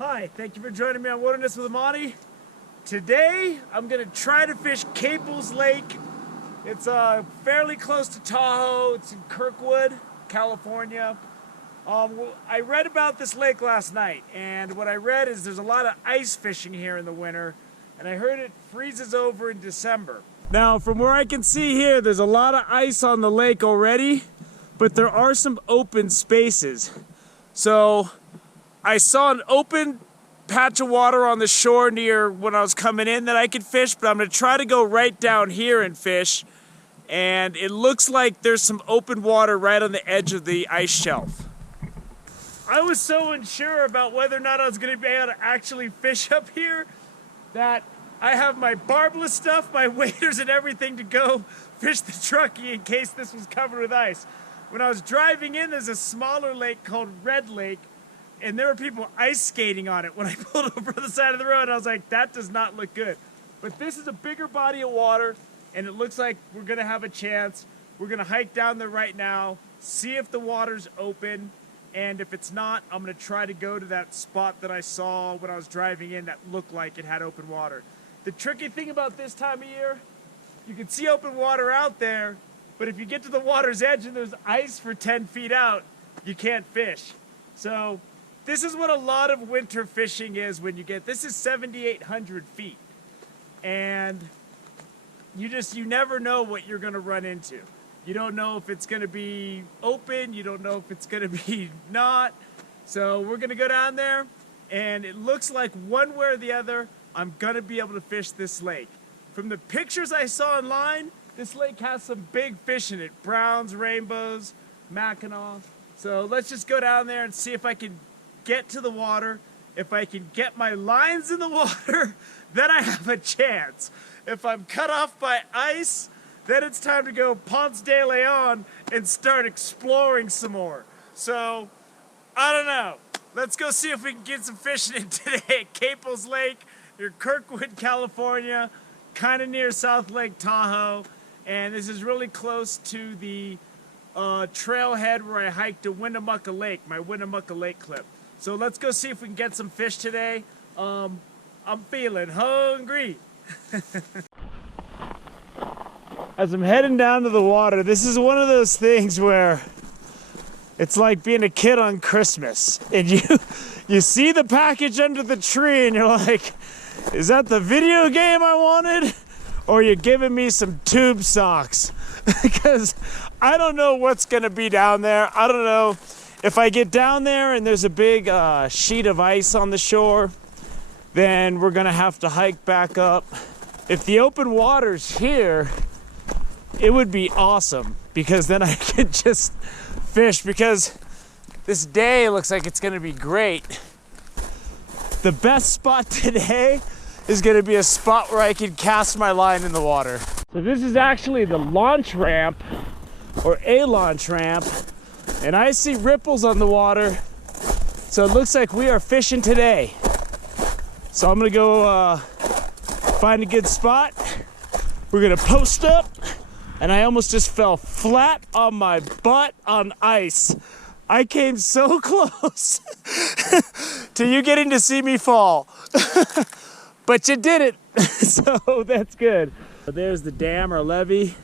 Hi, thank you for joining me on Wilderness with Amani. Today, I'm gonna try to fish Caples Lake. It's fairly close to Tahoe. It's in Kirkwood, California. I read about this lake last night, and what I read is there's a lot of ice fishing here in the winter, and I heard it freezes over in December. Now, from where I can see here, there's a lot of ice on the lake already, but there are some open spaces. So, I saw an open patch of water on the shore near when I was coming in that I could fish, but I'm gonna try to go right down here and fish. And it looks like there's some open water right on the edge of the ice shelf. I was so unsure about whether or not I was gonna be able to actually fish up here that I have my barbless stuff, my waders and everything to go fish the truckie in case this was covered with ice. When I was driving in, there's a smaller lake called Red Lake, and there were people ice skating on it when I pulled over to the side of the road. I was like, that does not look good. But this is a bigger body of water, and it looks like we're gonna have a chance. We're gonna hike down there right now, see if the water's open, and if it's not, I'm gonna try to go to that spot that I saw when I was driving in that looked like it had open water. The tricky thing about this time of year, you can see open water out there, but if you get to the water's edge and there's ice for 10 feet out, you can't fish. So, this is what a lot of winter fishing is when you get, this is 7,800 feet. And you never know what you're gonna run into. You don't know if it's gonna be open, you don't know if it's gonna be not. So we're gonna go down there, and it looks like one way or the other, I'm gonna be able to fish this lake. From the pictures I saw online, this lake has some big fish in it. Browns, rainbows, Mack and all. So let's just go down there and see if I can get to the water. If I can get my lines in the water, then I have a chance. If I'm cut off by ice, then it's time to go Ponce de Leon and start exploring some more. So, I don't know. Let's go see if we can get some fishing in today at Caples Lake near Kirkwood, California, kind of near South Lake Tahoe. And this is really close to the trailhead where I hiked to Winnemucca Lake, my Winnemucca Lake clip. So let's go see if we can get some fish today. I'm feeling hungry. As I'm heading down to the water, this is one of those things where it's like being a kid on Christmas. And you see the package under the tree and you're like, is that the video game I wanted? Or you're giving me some tube socks? Because I don't know what's gonna be down there. I don't know. If I get down there and there's a big sheet of ice on the shore, then we're gonna have to hike back up. If the open water's here, it would be awesome because then I could just fish because this day looks like it's gonna be great. The best spot today is gonna be a spot where I can cast my line in the water. So this is actually the launch ramp or a launch ramp. And I see ripples on the water, so it looks like we are fishing today. So I'm gonna go find a good spot. We're gonna post up, and I almost just fell flat on my butt on ice. I came so close to you getting to see me fall, but you did it, so that's good. There's the dam or levee.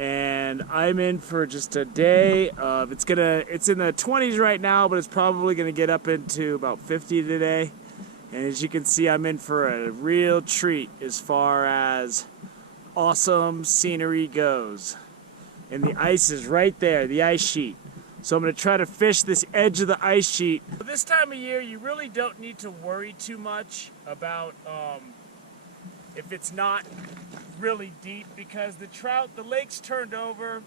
And I'm in for just a day. It's in the 20s right now, but it's probably gonna get up into about 50 today. And as you can see, I'm in for a real treat as far as awesome scenery goes. And the ice is right there, the ice sheet. So I'm gonna try to fish this edge of the ice sheet. This time of year, you really don't need to worry too much about if it's not really deep, because the lake's turned over,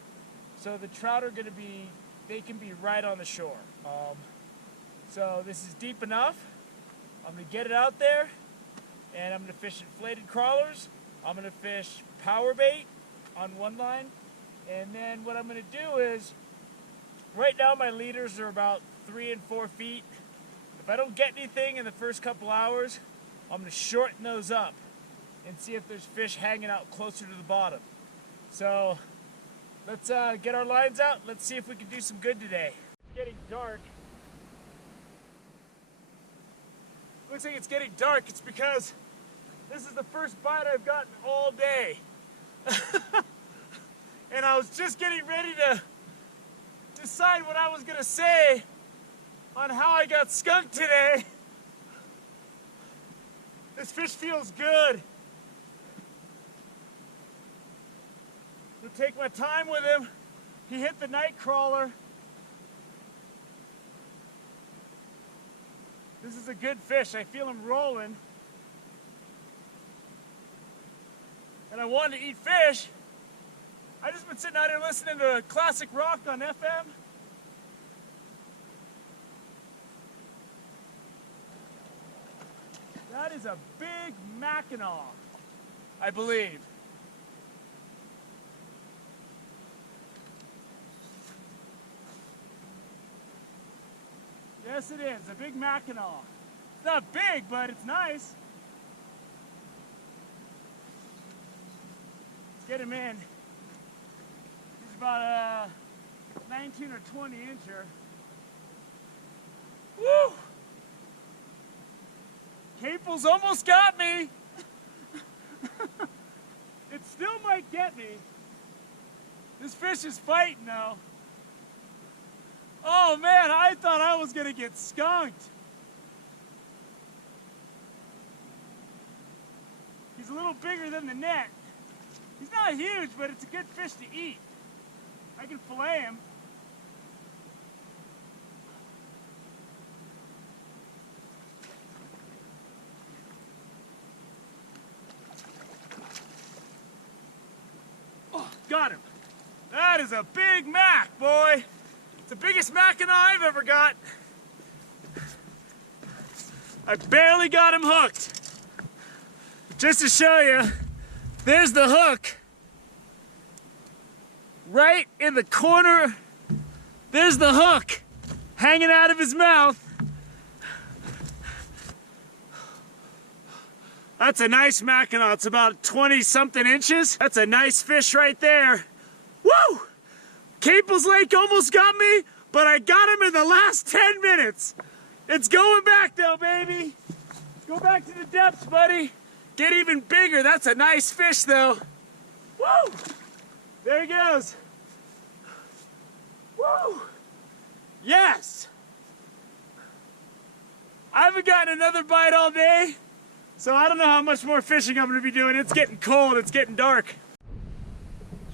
so the trout are they can be right on the shore. So this is deep enough. I'm gonna get it out there, and I'm gonna fish inflated crawlers. I'm gonna fish power bait on one line, and then what I'm gonna do is, right now my leaders are about 3 and 4 feet. If I don't get anything in the first couple hours, I'm gonna shorten those up and see if there's fish hanging out closer to the bottom. So let's get our lines out. Let's see if we can do some good today. It's getting dark. looks like it's getting dark. It's because this is the first bite I've gotten all day. And I was just getting ready to decide what I was gonna say on how I got skunked today. This fish feels good. I'll take my time with him. He hit the night crawler. This is a good fish. I feel him rolling. And I wanted to eat fish. I just been sitting out here listening to classic rock on FM. That is a big Mackinaw, I believe. Yes, it is, a big Mackinaw. It's not big, but it's nice. Let's get him in. He's about a 19 or 20 incher. Woo! Caples almost got me. It still might get me. This fish is fighting though. Oh man, I thought I was gonna get skunked. He's a little bigger than the net. He's not huge, but it's a good fish to eat. I can fillet him. Oh, got him. That is a big Mack, boy. It's the biggest Mackinaw I've ever got. I barely got him hooked. Just to show you, there's the hook. Right in the corner, there's the hook hanging out of his mouth. That's a nice Mackinaw. It's about 20-something inches. That's a nice fish right there. Woo! Caples Lake almost got me, but I got him in the last 10 minutes. It's going back though, baby. Go back to the depths, buddy. Get even bigger. That's a nice fish though. Woo! There he goes. Woo! Yes! I haven't gotten another bite all day, so I don't know how much more fishing I'm gonna be doing. It's getting cold, it's getting dark.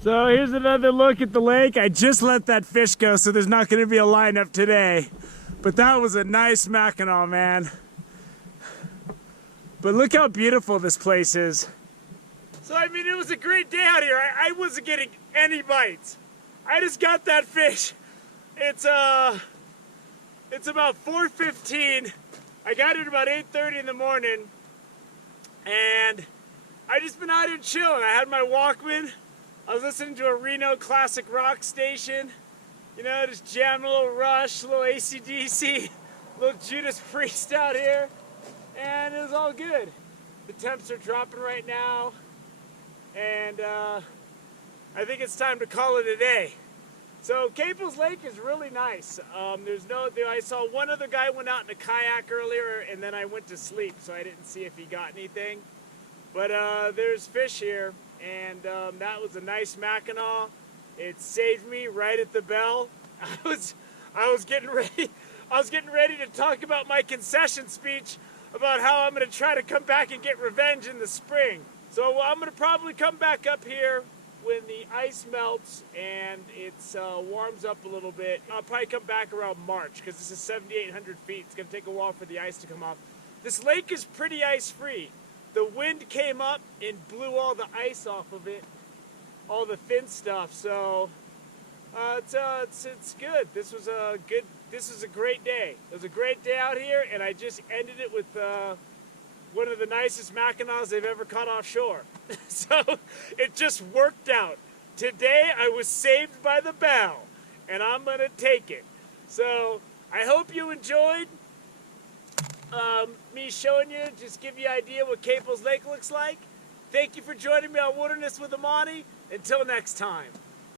So here's another look at the lake. I just let that fish go, so there's not gonna be a lineup today. But that was a nice Mackinaw, man. But look how beautiful this place is. So I mean, it was a great day out here. I wasn't getting any bites. I just got that fish. It's about 4:15. I got it about 8:30 in the morning. And I just been out here chilling. I had my Walkman. I was listening to a Reno classic rock station. You know, just jamming a little Rush, a little AC/DC, a little Judas Priest out here. And it was all good. The temps are dropping right now. And I think it's time to call it a day. So Caples Lake is really nice. I saw one other guy went out in a kayak earlier, and then I went to sleep, so I didn't see if he got anything. But there's fish here, and that was a nice Mackinaw. It saved me right at the bell. I was getting ready. I was getting ready to talk about my concession speech about how I'm going to try to come back and get revenge in the spring. So I'm going to probably come back up here when the ice melts and it warms up a little bit. I'll probably come back around March because this is 7,800 feet. It's going to take a while for the ice to come off. This lake is pretty ice-free. The wind came up and blew all the ice off of it, all the thin stuff. So it's good. This was a great day. It was a great day out here, and I just ended it with one of the nicest Mackinaws they've ever caught offshore. So it just worked out. Today I was saved by the bell, and I'm gonna take it. So I hope you enjoyed me showing you, just give you an idea what Caples Lake looks like. Thank you for joining me on Wilderness with Amani. Until next time.